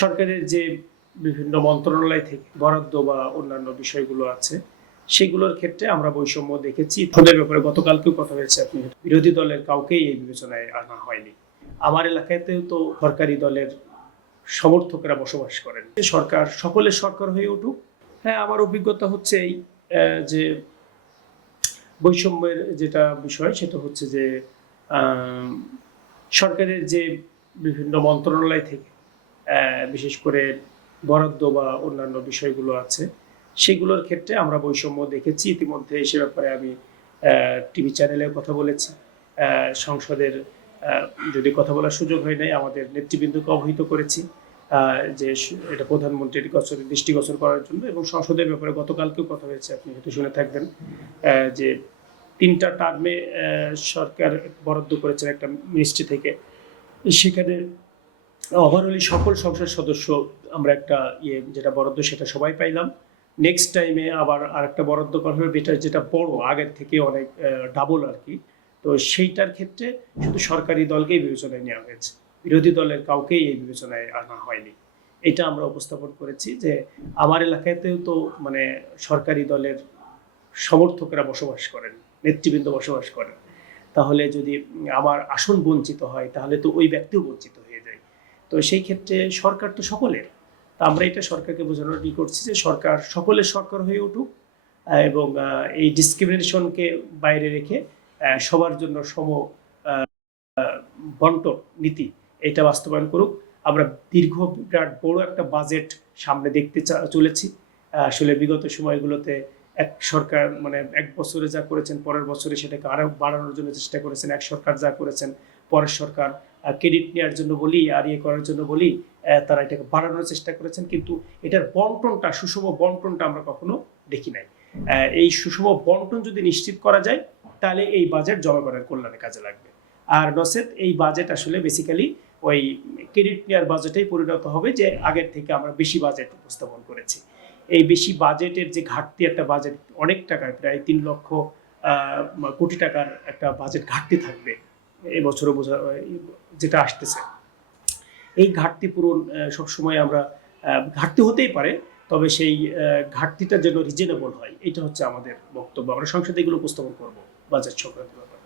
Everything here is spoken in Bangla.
সরকারের যে বিভিন্ন মন্ত্রণালয় থেকে বরাদ্দ বা অন্যান্য বিষয়গুলো আছে সেগুলোর ক্ষেত্রে আমরা বৈষম্য দেখেছি। তাদের ব্যাপারে গতকালকেও কথা হয়েছে, আপনি বিরোধী দলের কাউকেই এই বিবেচনায় আনা হয়নি। আমার এলাকাতেও তো সরকারি দলের সমর্থকরা বসবাস করেন। সরকার সকলের সরকার হয়ে উঠুক। হ্যাঁ, আমার অভিজ্ঞতা হচ্ছে এই যে বৈষম্যের যেটা বিষয় সেটা হচ্ছে যে সরকারের যে বিভিন্ন মন্ত্রণালয় থেকে বিশেষ করে বরাদ্দ বা অন্যান্য বিষয়গুলো আছে সেগুলোর ক্ষেত্রে আমরা বৈষম্য দেখেছি। ইতিমধ্যে সে ব্যাপারে আমি টিভি চ্যানেলেও কথা বলেছি, সংসদের যদি কথা বলার সুযোগ হয় নাই আমাদের নেতৃবৃন্দকে অবহিত করেছি যে এটা প্রধানমন্ত্রীর দৃষ্টিগোচর করার জন্য, এবং সংসদের ব্যাপারে গতকালকেও কথা হয়েছে, আপনি হয়তো শুনে থাকবেন যে 3টা টার্মে সরকার বরাদ্দ করেছেন একটা মিনিস্ট্রি থেকে। সেখানে ওভারঅলি সকল সংসদ সদস্য আমরা একটা যেটা বরাদ্দ সেটা সবাই পাইলাম। নেক্সট টাইমে আবার আরেকটা বরাদ্দ করা হবে যেটা বড়, আগের থেকে অনেক ডাবল আর কি। তো সেইটার ক্ষেত্রে শুধু সরকারি দলকেই বিবেচনায় নেওয়া হয়েছে, বিরোধী দলের কাউকেই এই বিবেচনায় আনা হয়নি। এটা আমরা উপস্থাপন করেছি যে আমার এলাকাতেও তো মানে সরকারি দলের সমর্থকরা বসবাস করেন, নেতৃবৃন্দ বসবাস করেন। তাহলে যদি আমার আসন বঞ্চিত হয় তাহলে তো ওই ব্যক্তিও বঞ্চিত হয়ে যায়। তো সেই ক্ষেত্রে সরকার তো সকলের, তা আমরা এটা সরকারকে বোঝানোর করছি যে সরকার সকলের সরকার হয়ে উঠুক এবং এই ডিসক্রিমিনেশনকে বাইরে রেখে সবার জন্য সম বন্টন নীতি এটা বাস্তবায়ন করুক। আমরা দীর্ঘ বিরাট বড় একটা বাজেট সামনে দেখতে চলেছি। আসলে বিগত সময়গুলোতে এক সরকার মানে এক বছরে যা করেছেন পরের বছরে সেটাকে আরো বাড়ানোর জন্য চেষ্টা করেছেন, এক সরকার যা করেছেন পরের সরকার ক্রেডিট নেওয়ার জন্য বলি আর করার জন্য বলি তারা এটাকে বাড়ানোর চেষ্টা করেছেন, কিন্তু এটার বন্টনটা, সুষম বন্টনটা আমরা কখনো দেখি নাই। এই সুষম বন্টন যদি নিশ্চিত করা যায় তাহলে এই বাজেট জনগণের কল্যাণে কাজে লাগবে। আর নচেত এই বাজেট আসলে বেসিক্যালি ওই ক্রেডিট নেওয়ার বাজেটেই পরিণত হবে, যে আগের থেকে আমরা বেশি বাজেট উপস্থাপন করেছি। এই বেশি বাজেটের যে ঘাটতি, একটা বাজেট অনেক টাকায় প্রায় 3 লক্ষ কোটি টাকার একটা বাজেট ঘাটতি থাকবে এবছরও যেটা আসতেছে। এই ঘাটতি পূরণ সবসময় আমরা ঘাটতি হতেই পারে, তবে সেই ঘাটতিটা যেন রিজনেবল হয়, এটা হচ্ছে আমাদের বক্তব্য। আমরা সংসদে এগুলো উপস্থাপন করবো বাজেট সংক্রান্ত ব্যাপারে।